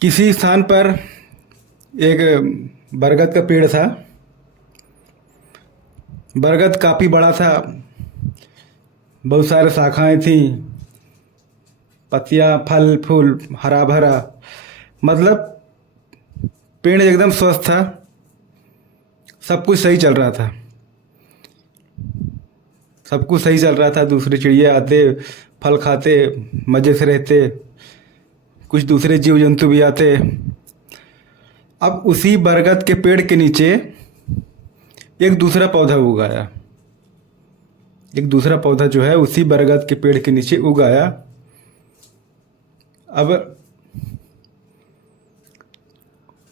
किसी स्थान पर एक बरगद का पेड़ था। बरगद काफ़ी बड़ा था, बहुत सारे शाखाएं थीं, पत्तियां, फल फूल, हरा भरा। मतलब पेड़ एकदम स्वस्थ था, सब कुछ सही चल रहा था। सब कुछ सही चल रहा था। दूसरे चिड़िया आते, फल खाते, मज़े से रहते। कुछ दूसरे जीव जंतु भी आते। अब उसी बरगद के पेड़ के नीचे एक दूसरा पौधा उगाया। एक दूसरा पौधा जो है उसी बरगद के पेड़ के नीचे उगाया। अब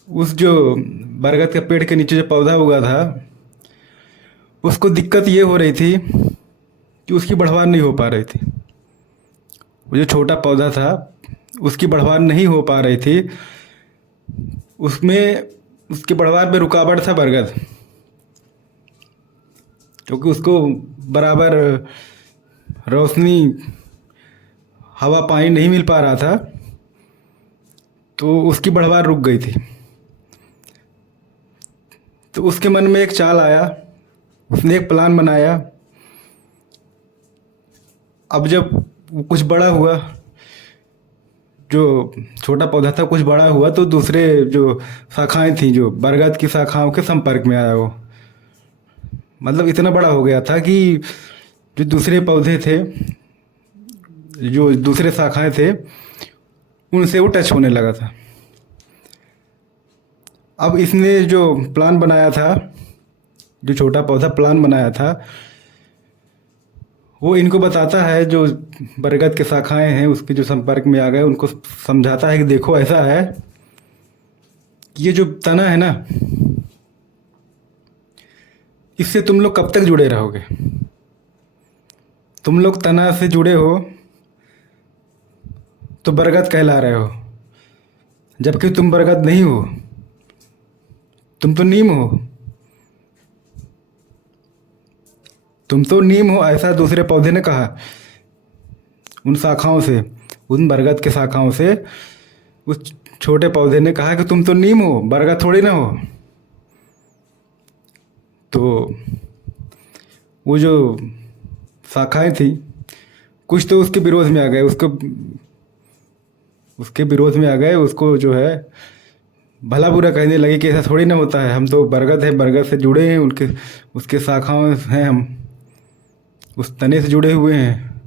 उस जो बरगद के पेड़ के नीचे जो पौधा उगा था, उसको दिक्कत ये हो रही थी कि उसकी बढ़वार नहीं हो पा रही थी। वो जो छोटा पौधा था उसकी बढ़वार नहीं हो पा रही थी। उसमें उसकी बढ़वार में रुकावट था बरगद, क्योंकि उसको बराबर रोशनी, हवा, पानी नहीं मिल पा रहा था, तो उसकी बढ़वार रुक गई थी। तो उसके मन में एक चाल आया, उसने एक प्लान बनाया। अब जब वो कुछ बड़ा हुआ, जो छोटा पौधा था कुछ बड़ा हुआ, तो दूसरे जो शाखाएं थीं, जो बरगद की शाखाओं के संपर्क में आया वो। मतलब इतना बड़ा हो गया था कि जो दूसरे पौधे थे, जो दूसरे शाखाएं थे, उनसे वो टच होने लगा था। अब इसने जो प्लान बनाया था, जो छोटा पौधा प्लान बनाया था, वो इनको बताता है, जो बरगद के शाखाएं हैं उसके जो संपर्क में आ गए उनको समझाता है कि देखो ऐसा है कि ये जो तना है ना, इससे तुम लोग कब तक जुड़े रहोगे। तुम लोग तना से जुड़े हो तो बरगद कहला रहे हो, जबकि तुम बरगद नहीं हो, तुम तो नीम हो। तुम तो नीम हो, ऐसा दूसरे पौधे ने कहा। उन शाखाओं से, उन बरगद के शाखाओं से उस छोटे पौधे ने कहा कि तुम तो नीम हो, बरगद थोड़ी ना हो। तो वो जो शाखाएं थी, कुछ तो उसके विरोध में आ गए, उसको उसके विरोध में आ गए, उसको जो है भला बुरा कहने लगे कि ऐसा थोड़ी ना होता है, हम तो बरगद है, बरगद से जुड़े हैं, उनके उसके शाखाओं हैं, हम उस तने से जुड़े हुए हैं।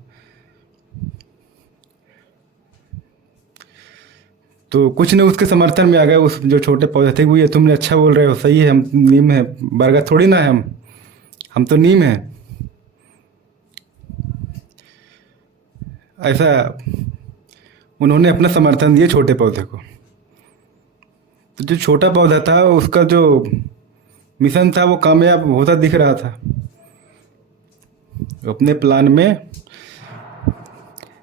तो कुछ ने उसके समर्थन में आ गए, उस जो छोटे पौधे थे, वो ये तुमने अच्छा बोल रहे हो, सही है, हम नीम है, बरगद थोड़ी ना है, हम तो नीम है। ऐसा उन्होंने अपना समर्थन दिया छोटे पौधे को। तो जो छोटा पौधा था उसका जो मिशन था वो कामयाब होता दिख रहा था। अपने प्लान में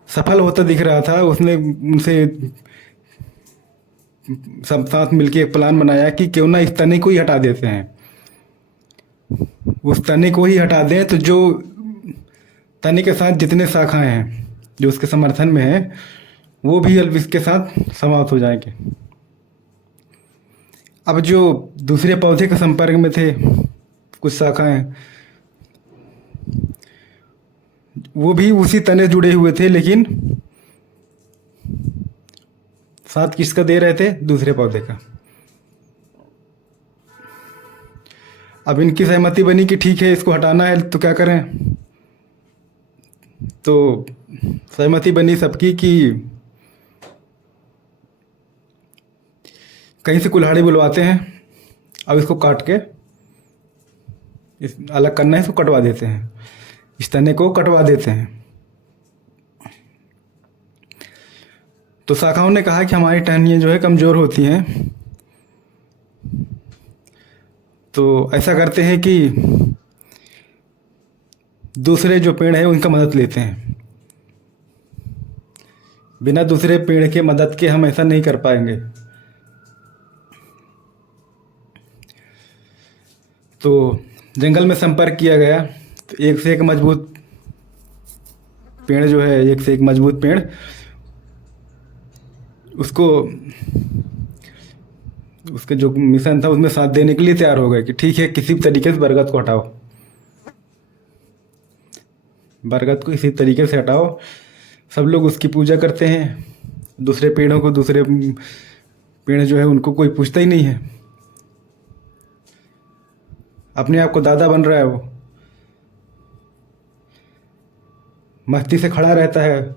सफल होता दिख रहा था। उसने उनसे सब साथ मिलके एक प्लान बनाया कि क्यों ना इस तने को ही हटा देते हैं। उस तने को ही हटा दें तो जो तने के साथ जितने शाखाएं हैं जो उसके समर्थन में है, वो भी अब इसके साथ समाप्त हो जाएंगे। अब जो दूसरे पौधे के संपर्क में थे कुछ शाखाएं, वो भी उसी तने जुड़े हुए थे, लेकिन साथ किसका दे रहे थे, दूसरे पौधे का। अब इनकी सहमति बनी कि ठीक है, इसको हटाना है तो क्या करें। तो सहमति बनी सबकी कि कहीं से कुल्हाड़ी बुलवाते हैं, अब इसको काट के इस अलग करना है, इसको कटवा देते हैं, इस तने को कटवा देते हैं। तो शाखाओं ने कहा कि हमारी टहनियाँ जो है कमज़ोर होती हैं, तो ऐसा करते हैं कि दूसरे जो पेड़ हैं उनका मदद लेते हैं। बिना दूसरे पेड़ के मदद के हम ऐसा नहीं कर पाएंगे। तो जंगल में संपर्क किया गया, तो एक से एक मजबूत पेड़ जो है, एक से एक मजबूत पेड़ उसको उसके जो मिशन था उसमें साथ देने के लिए तैयार हो गए कि ठीक है, किसी भी तरीके से बरगद को हटाओ, बरगद को इसी तरीके से हटाओ। सब लोग उसकी पूजा करते हैं। दूसरे पेड़ों को, दूसरे पेड़ जो है उनको कोई पूछता ही नहीं है। अपने आप को दादा बन रहा है वो, मस्ती से खड़ा रहता है,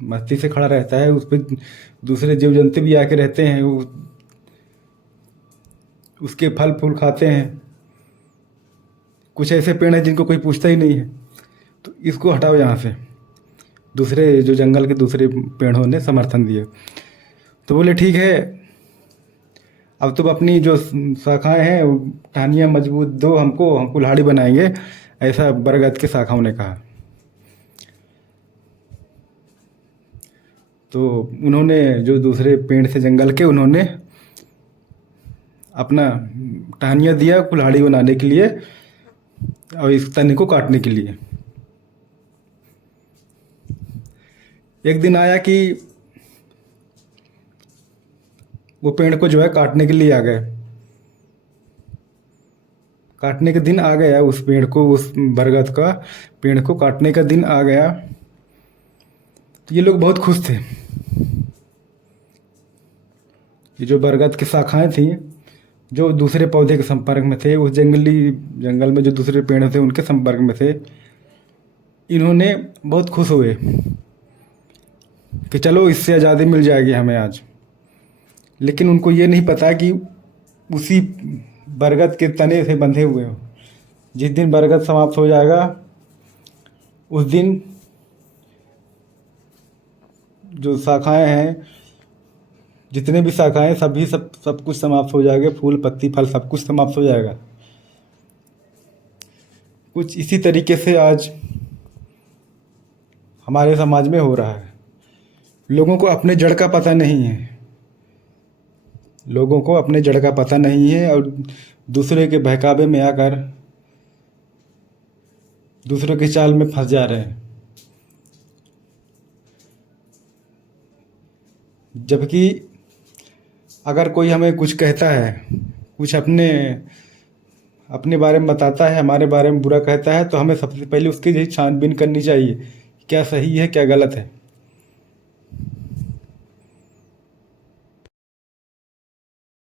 मस्ती से खड़ा रहता है। उस पर दूसरे जीव जंतु भी आके रहते हैं, वो उसके फल फूल खाते हैं। कुछ ऐसे पेड़ हैं जिनको कोई पूछता ही नहीं है, तो इसको हटाओ यहाँ से। दूसरे जो जंगल के दूसरे पेड़ों ने समर्थन दिया, तो बोले ठीक है, अब तुम अपनी जो शाखाएं हैं टहनियाँ मजबूत दो हमको, हम कुल्हाड़ी बनाएंगे, ऐसा बरगद के शाखाओं ने कहा। तो उन्होंने जो दूसरे पेड़ से जंगल के, उन्होंने अपना टहनियाँ दिया कुल्हाड़ी बनाने के लिए और इस तने को काटने के लिए। एक दिन आया कि वो पेड़ को जो है काटने के लिए आ गए। काटने का दिन आ गया उस पेड़ को, उस बरगद का पेड़ को काटने का दिन आ गया। तो ये लोग बहुत खुश थे। ये जो बरगद की शाखाएं थी, जो दूसरे पौधे के संपर्क में थे, उस जंगल में जो दूसरे पेड़ थे उनके संपर्क में थे, इन्होंने बहुत खुश हुए कि चलो इससे आज़ादी मिल जाएगी हमें आज। लेकिन उनको ये नहीं पता कि उसी बरगद के तने से बंधे हुए हो। जिस दिन बरगद समाप्त हो जाएगा उस दिन जो शाखाएं हैं, जितने भी शाखाएं, सभी सब कुछ समाप्त हो जाएगा। फूल पत्ती फल सब कुछ समाप्त हो जाएगा। कुछ इसी तरीके से आज हमारे समाज में हो रहा है। लोगों को अपने जड़ का पता नहीं है, लोगों को अपने जड़ का पता नहीं है और दूसरे के बहकावे में आकर दूसरों के चाल में फंस जा रहे हैं। जबकि अगर कोई हमें कुछ कहता है, कुछ अपने बारे में बताता है, हमारे बारे में बुरा कहता है, तो हमें सबसे पहले उसकी यही छानबीन करनी चाहिए, क्या सही है क्या गलत है।